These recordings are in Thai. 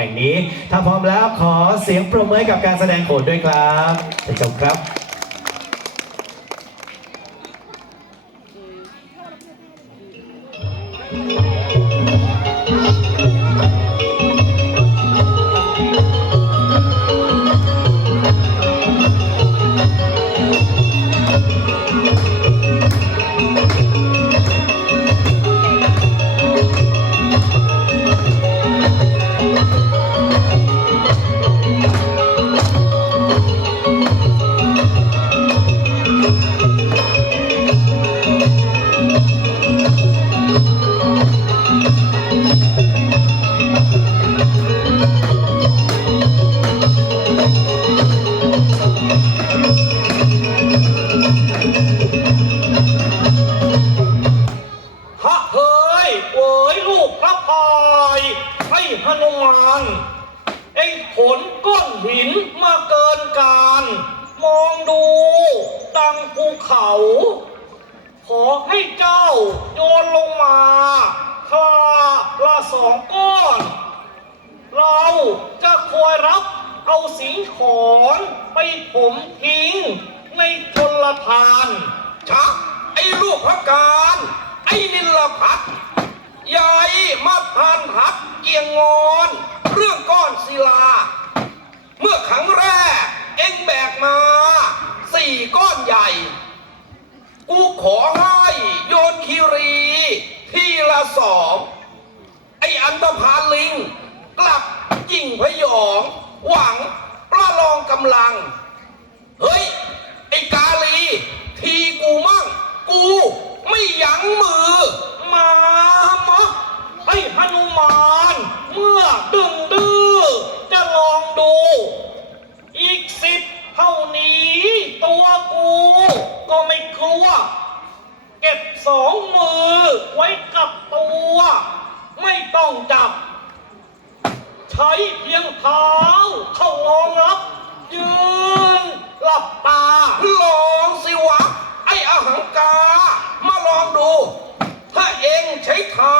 แห่งนี้ ถ้าพร้อมแล้วขอเสียงปรบมือกับการแสดงโขนด้วยครับเชิญชมครับ องก้อน เราจะคอยรับเอาสิงขอนไปผมทิ้งในชนลทานชักไอ้ลูกพระการ ไอ้นิลพัฒน์ยายมาทานหักเกียงงอน เรื่องก้อนศิลา เมื่อครั้งแรก เอ็งแบกมาสี่ก้อนใหญ่ กูขอให้โยนคีรี ทีละสอง อ้อันตพาลลิง กลับยิ่งพยอง หวังประลองกำลัง เฮ้ย ไอกาลี ทีกูมั่ง กูไม่ยั้งมือ มามะให้หนุมาน เมื่อดึงดื้อจะลองดู อีกสิบเท่านี้ ตัวกูก็ไม่กลัว เก็บสองมือไว้กับตัว ไม่ต้องจับ ใช้เพียงเท้าเข้ารองรับ ยืนหลับตา ลองสิวะ ไอ้อหังกา มาลองดู ถ้าเองใช้เท้า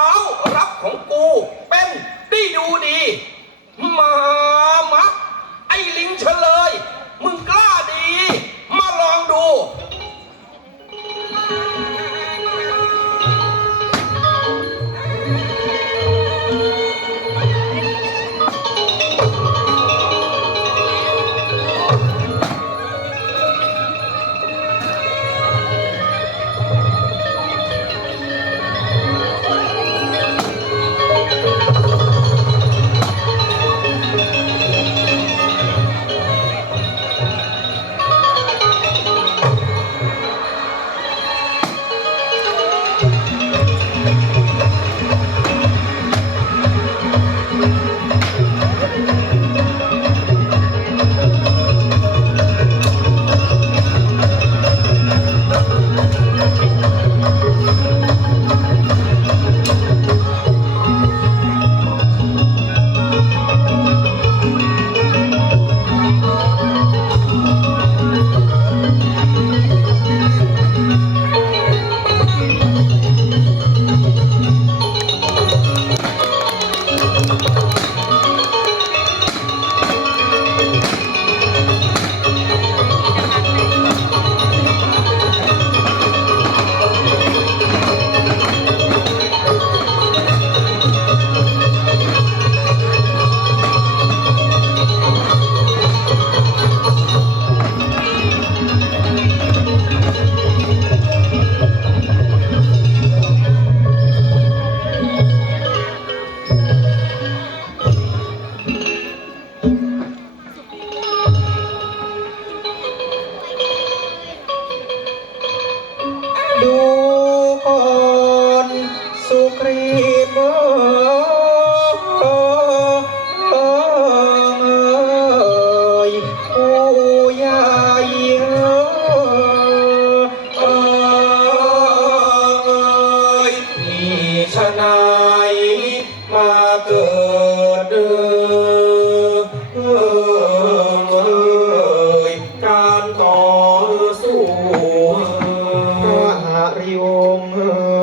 งเอ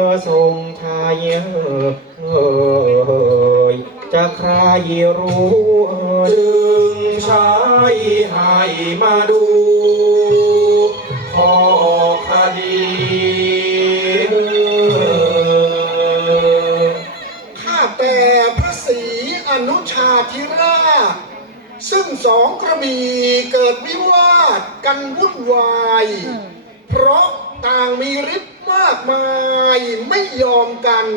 อทรงชายเออจะใครรู้ดึงชายให้มาดูขอคดีข้าแต่พระศรีอนุชาธิราชซึ่งสองกระบี่เกิดวิวาทกันวุ่นวาย เพราะ ต่างมีฤทธิ์มากมายไม่ยอมกัน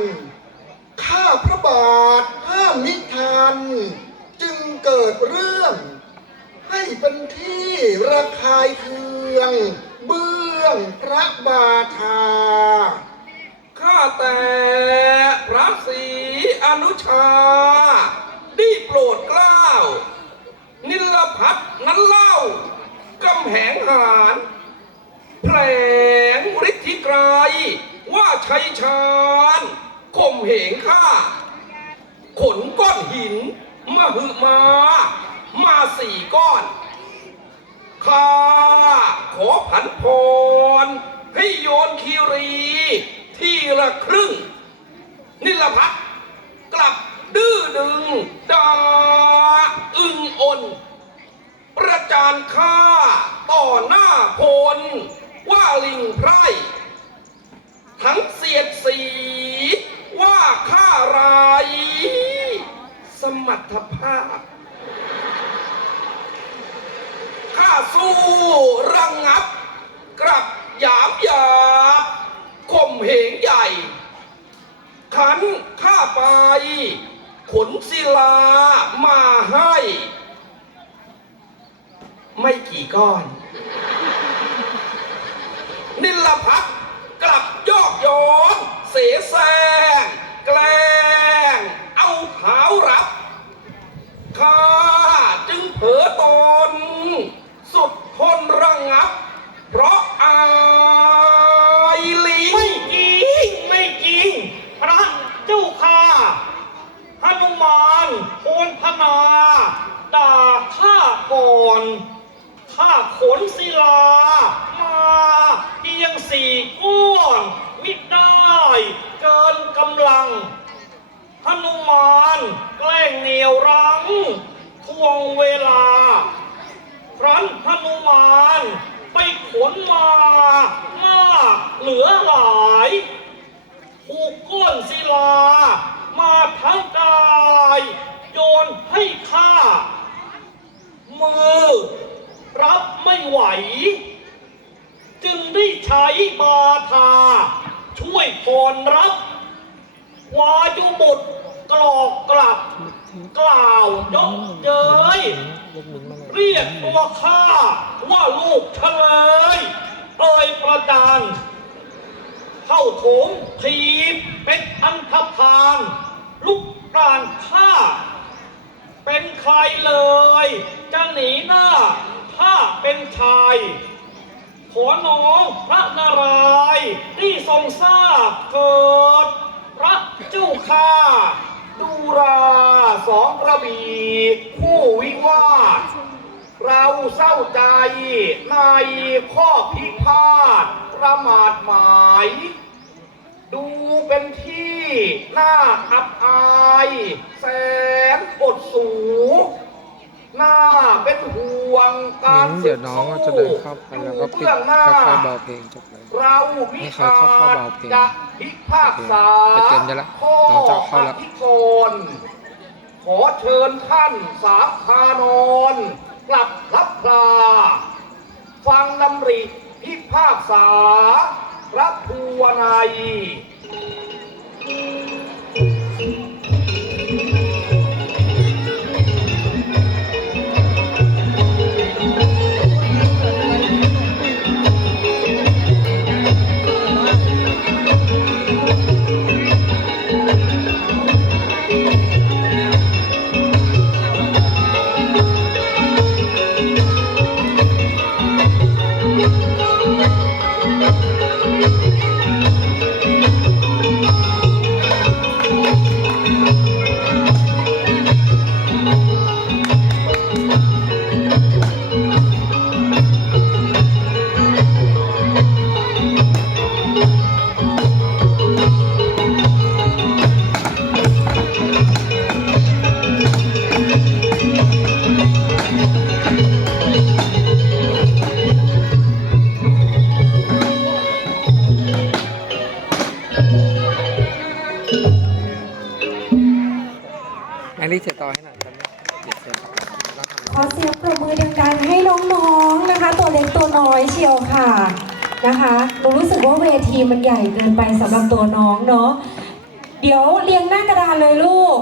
ข้าพระบาทห้ามมิทัน จึงเกิดเรื่อง ให้เป็นที่ระคายเคือง เบื้องพระบาทา ข้าแต่พระศรีอนุชาได้โปรดเกล้า นิลพัฒน์นั้นเล่ากำแหงหาร แผลงฤทธิไกรว่าชัยชาญข่มเหงข้า ขนก้อนหินมาหึมา มาสี่ก้อน ข้าขอผันพร ให้โยนคีรีที่ละครึ่ง นิลพัฒกลับดื้อดึงดาอึงอนประจานข้าต่อหน้าพล ว่าลิงไพร่ทั้งเสียดสี ว่าข้าราย สมรรถภาพข้าสู้ระงงับ กลับหยาบหยาบข่มเหงใหญ่ ขันข้าไป ขนศิลามาให้ ไม่กี่ก้อน นิลพักกลับยอกย้อน เสียแซงแกล้ง เอาเท้ารับ ข้าจึงเผลอตน สุดทนระงับ เพราะอายลิง ไม่จริง ไม่จริง พระเจ้าค่ะหนุมานโอนพนาด่าข้าก่อน ข้าขนศิลา มาเพียงสี่ก้อนมิได้เกินกำลังหนุมานแกล้งเหนียวรั้งทวงเวลา ครั้นหนุมานไปขนมามากเหลือหลายผูกก้อนศิลา มาทั้งกาย โยนให้ข้า มือ รับ ไม่ไหว จึงได้ใช้บาทา ช่วยพรรับ วายุบุตรกรอกกลับ กล่าวยกเย้ยเรียกตัวข้าว่าลูกเฉลยเอ่ยประจานเข้าโถมทีบเป็นอันธพาลลุกกานข้าเป็นใครเลย จะหนีหน้า ถ้าเป็นชาย ขอน้องพระนารายณ์ที่ทรงทราบเกิด พระเจ้าข้าดูราสองกระบี่คู่วิวาท เราเศร้าใจในข้อพิพาทประมาทหมาย ดูเป็นที่น่าอับอาย แสนอดสู น่าเป็นห่วงการงั้นเดี๋ยวน้องก็จะเดินเข้าไปแล้วก็ปิดอยู่เบื้องหน้าค่อยๆเบาเพลงจบเลยเรามิให้เขาอาเข้าจเบาเพลงจะพิพากษาโอเคไปเตรียมได้ละน้องจะเข้าแล้วข้ออธิกรณ์ขอเชิญท่านสามพานอนกลับรับพลาฟังดำริพิพากษาพระภูวนัย อให้หน่อเดี๋ยวเสร็จแล้วทำขอเสียงปรบมือดังๆให้น้องๆนะคะ ตัวเล็กตัวน้อยเชียวค่ะนะคะหนูรู้สึกว่าเวทีมันใหญ่เกินไปสำหรับตัวน้องเนาะเดี๋ยวเรียงหน้ากระดานเลยลูก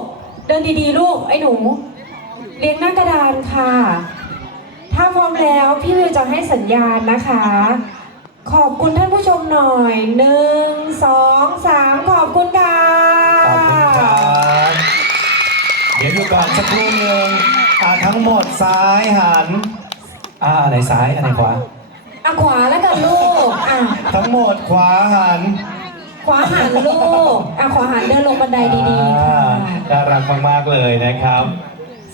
เดินดีๆ ลูกไอ้หนู เรียงหน้ากระดานค่ะ ถ้าพร้อมแล้วพี่วิวจะให้สัญญาณนะคะ ขอบคุณท่านผู้ชมหน่อยหนึ่งสองสามขอบคุณ ก่อนสักครู่หนึ่งอ่าทั้งหมดซ้ายหันอ่าอันไหนซ้ายอันไหนขวาอะขวาแล้วกันลูกอะทั้งหมดขวาหันขวาหันลูกอะขวาหันเดินลงบันไดดีๆค่ะอ่าน่ารักมากๆเลยนะครับ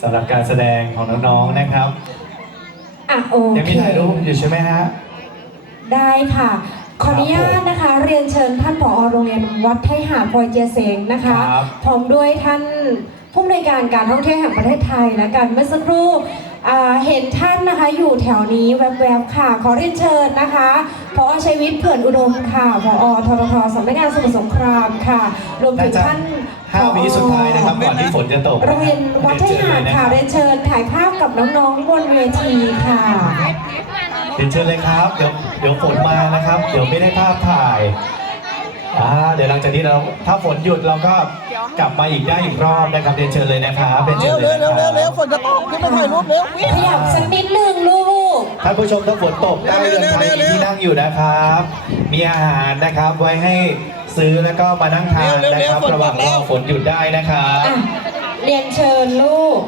สำหรับการแสดงของน้องๆนะครับ อะโอยังเคมีถ่ายรูปอยู่ใช่ไหมฮะ ได้ค่ะ ขออนุญาตนะคะ เรียนเชิญท่านผอ โรงเรียนวัดไทยหาดพลอยเจียเสงนะคะ ครับพร้อมด้วยท่าน ผู้อำนวยการการท่องเที่ยวแห่งประเทศไทยและกันเมื่อสักครู่อ่าเห็นท่านนะคะอยู่แถวนี้แวบๆค่ะ ขอเรียนเชิญนะคะพอชัยวิทย์เผื่อนอุดมค่ะพอทรทสำนักงานสมุทรสงครามค่ะ รวมถึงท่านห้าวิสุดท้ายนะครับก่อนที่ฝนจะตกโรงเรียนวัดไทยหาดค่ะเรีเรียยนนเชิญถ่ายภาพกับน้องๆบนเวทีค่ะเรียนเชิญเลยครับ เดี๋ยวเดี๋ยวฝนมานะครับ เดี๋ยวไม่ได้ภาพถ่าย อ่าเดี๋ยวหลังจากนี้เราถ้าฝนหยุดเราก็กลับมาอีกได้อีกรอบนะครับเรียนเชิญเลยนะครับเรียนเชิเร็ญวเลเร็ยวนะเร็วคเร็วรับเร็วฝนจะตกขึ้นมาถ่ายรูปเร็ววิ่ง ขยับสักนิดหนึ่งลูก ท่านผู้ชมถ้าฝนตกใต้เรือนไทยมีที่นั่งอยู่นะครับ มีอาหารนะครับไว้ให้ซื้อแล้วก็มานั่งทานนะครับระหว่างรอฝนหยุดได้นะครับอะ เรียนเชิญลูก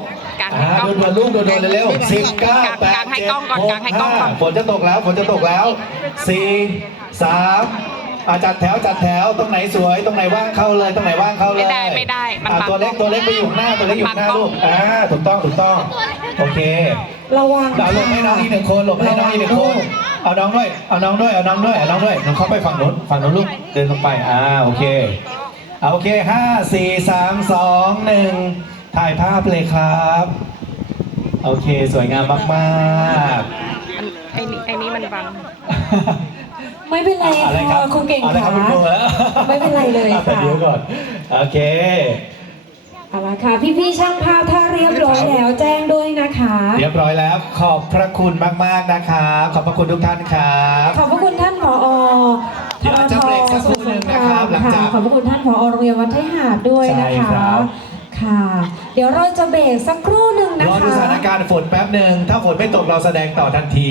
อ่าโดนๆลูกโดนๆเร็วๆสิบเก้าแปดกางให้เจ็ดกล้องก่อนหกกางให้กล้องก่อนห้าฝนจะตกแล้วฝนจะตกแล้วสี่สาม อาจัดแถวจัดแถวตรงไหนสวยตรงไหนว่างเข้าเลยตรงไหนว่างเข้าเลยไม่ได้ไม่ได้มันอ่าบังตัวเล็กตัวเล็กไปอยู่ข้างหน้าตัวเล็กอยู่ข้างหน้ามันบังลูกอ่าถูกต้องถูกต้องโอเคระวังเอาหลบให้น้องอีกหนึ่งคนหลบให้น้องอีกหนึ่งคนเอาน้องด้วยเอาน้องด้วยเอาน้องด้วยเอาน้องด้วยหนูเข้าไปฝั่งนู้นฝั่งนู้นลูกเดินลงไปอ่าโอเคเอาโอเคห้าสี่สามสองหนึ่งถ่ายภาพเลยครับโอเคสวยงามมากมันไอ้นี่ไอ้นี่มันบัง ๆ ไม่เป็นไรอะไรครัค่ะบครูเก่งอะไรครับค่ะคุณครูฮะไม่เป็นไรเลยอาแต่ค่ะ เดี๋ยวก่อนโอเค เอาละค่ะ พี่ๆช่างภาพถ้าเรียบร้อยแล้วแจ้งด้วยนะคะ เรียบร้อยแล้วขอบพระคุณมาก ๆ นะครับ ขอบพระคุณทุกท่านครับ ขอบพระคุณท่านผอเดี๋ยวอาจจะเบรกสักครู่หนึ่งนะครับหลังจากขอบพระคุณท่านผอโรงเรียนวัดไทยหาดด้วยนะใช่ครัคะ บ ค่ะ เดี๋ยวเราจะเบรกสักครู่หนึ่งนะรอคะ ดูสถานการณ์ฝนแป๊บหนึ่งถ้าฝนไม่ตกเราแสดงต่อทันที